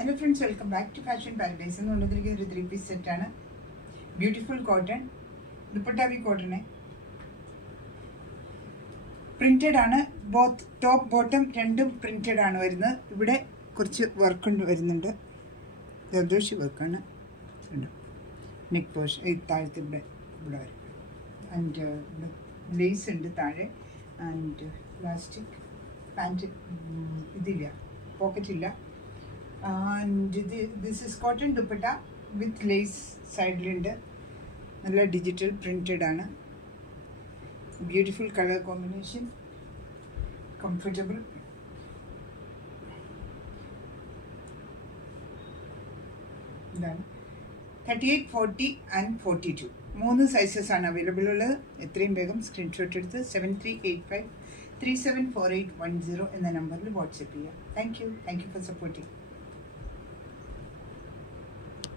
Hello friends, welcome back to fashion paradise. എന്നുള്ളതിലേക്ക് ഒരു 3-piece സെറ്റാണ്. ബ്യൂട്ടിഫുൾ കോട്ടൺ, ദുപ്പട്ടാവി കോട്ടണ്, പ്രിന്റഡ് ആണ്. ബോത്ത് ടോപ്പ് ബോട്ടം രണ്ടും പ്രിന്റഡ് ആണ് വരുന്നത്. ഇവിടെ കുറച്ച് വർക്ക് വരുന്നുണ്ട്, ജർദോഷി വർക്കാണ്. നെക്ക് പോർഷൻ താഴത്ത് ഇവിടെ വരും. ആൻഡ് ലേസ് ഉണ്ട് താഴെ. ആൻഡ് പ്ലാസ്റ്റിക് പാൻറ്റ് ഇതില്ല, പോക്കറ്റില്ല. And this is cotton dupatta with lace സൈഡിലുണ്ട്. നല്ല ഡിജിറ്റൽ പ്രിൻറ്റഡ് ആണ്. Beautiful colour combination, comfortable. ഇതാണ് 38, 40 ആൻഡ് 42 3 സൈസസ് ആണ് അവൈലബിൾ ഉള്ളത്. എത്രയും വേഗം സ്ക്രീൻഷോട്ട് എടുത്ത് 7385374810 എന്ന നമ്പറിൽ വാട്സപ്പ് ചെയ്യാം. Thank you for supporting.